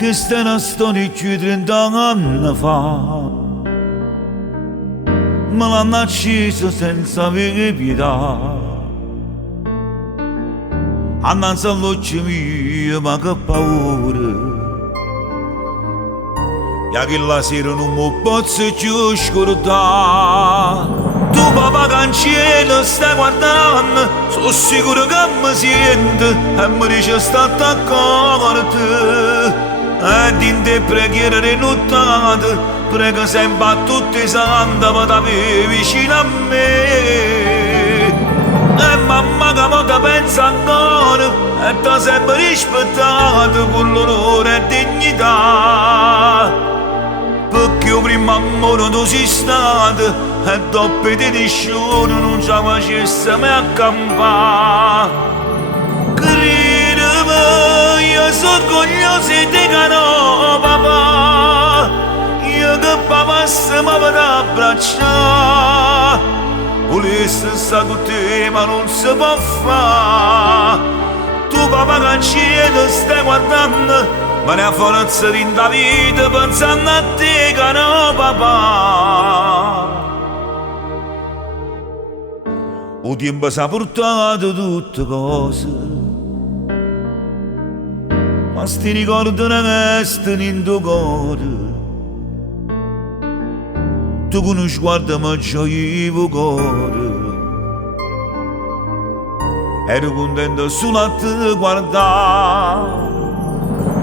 Questa è una storia di 30 anni fa. Me l'hanno acceso senza avere pietà. Annanzi all'occhio mio, ma che paura. E che la sera non mi posso più scordare. Tu papà cancello stai guardando, sono sicuro che mi sente e mi dice sta d'accordo. E in te preghiere rinuttate, prega sempre a tutti i santi per t'avere vicino a me. E mamma che mo te pensa ancora e t'ha sempre rispettato con l'onore e dignità. Perché io prima amore tu sei stato e dopo di nessuno non ci facesse mai accampare. Credimi, io sono orgoglioso di te che no, papà. Io che papà se mi vado a abbracciare. Volessi stare con te ma non si può fare. Tu papà cancello stai guardando, ma ne ha forza in da vita pensando a te che no, papà. O tempo si è portato tutte cose, ma sti ricordi ne restano in tuo cuore. Tu con uno sguardo mi gioivo cuore. Ero contento solo a te guardare.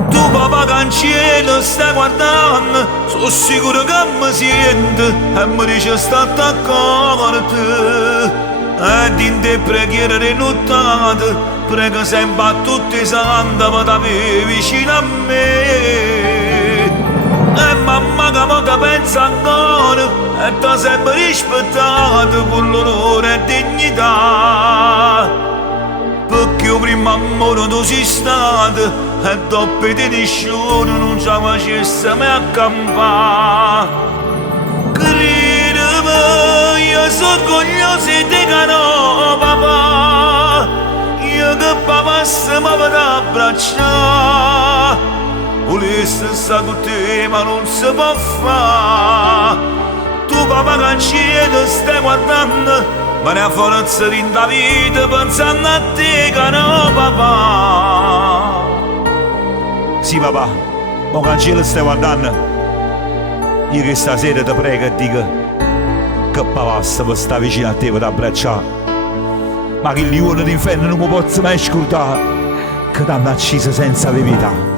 Tu papà cancello stai guardando, sono sicuro che mi sente e mi dice sta d'accordo. Ed in te preghiere rinuttate, prega sempre a tutti i santi per t'avere vicino a me. E mamma che mo te pensa ancora e t'ha sempre rispettato con l'onore e dignità. Perché io prima amore tu sei stato e dopo di nessuno non ci facesse mai accampare. Credimi, io sono orgoglioso di te che no, papà. Io che papà se mi vado a abbracciare. Volessi stare con te ma non si può fare. Tu papà cancello stai guardando, ma ne ha forza in da vita pensando a te che no, papà. Sì papà, ma cancello stai guardando. Io che stasera ti prego e dico che papà se può stare vicino a te per abbracciare. Ma che lione d'inferno non mi posso mai scordare che t'hanno acceso senza bevità.